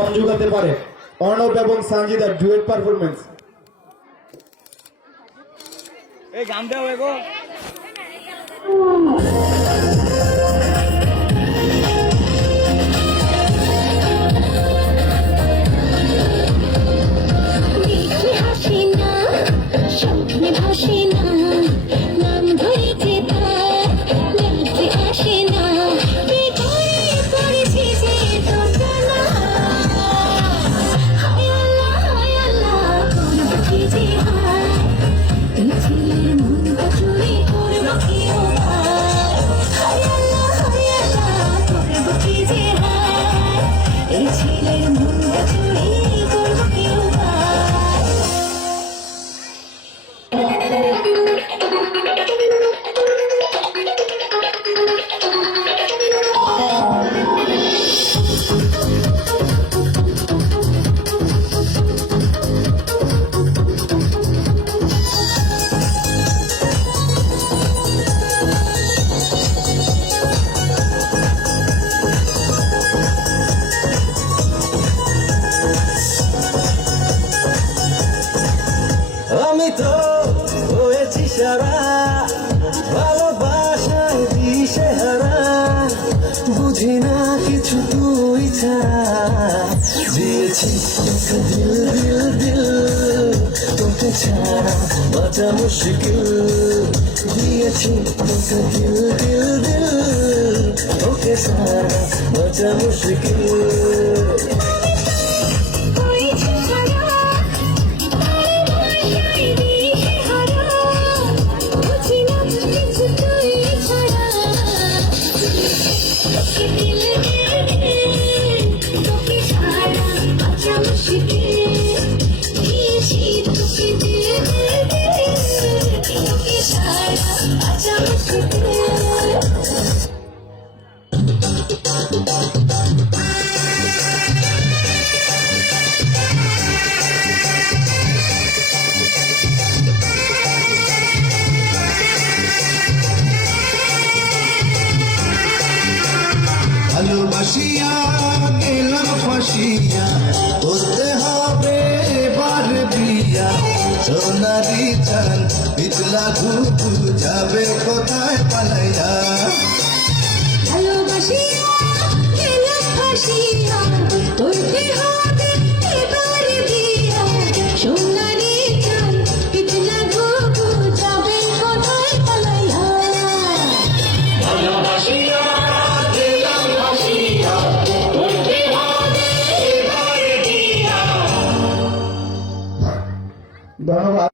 মন জোগাতে পারে। অর্ণব এবং সানজিদার ডুয়েট পারফরমেন্স। এই গান দাও এগো। আমি তো হয়েছি সারা ভালোবাসায় দিশেহারা, বুঝি না কিছু তুই ছাড়া। দিয়েছি তোকে দিল দিল দিল, তোকে ছাড়া বাঁচা মুশকিল। দিয়েছি তোকে দিল দিল দিল, তোকে ছাড়া বাঁচা মুশকিল। ভালোবাসিয়া গেলাম ফাঁসিয়া, করতে হবে এবার বিয়া। সোনারি চান পিছলা ঘুঘু যাবে কোথায় পালাইয়া। ভালোবাসিয়া গেলাম ফাঁসিয়া, করতে হবে এবার বিয়া। সোনারি চান পিছলা ঘুঘু যাবে কোথায় পালাইয়া। ভালোবাসিয়া ধন্যবাদ।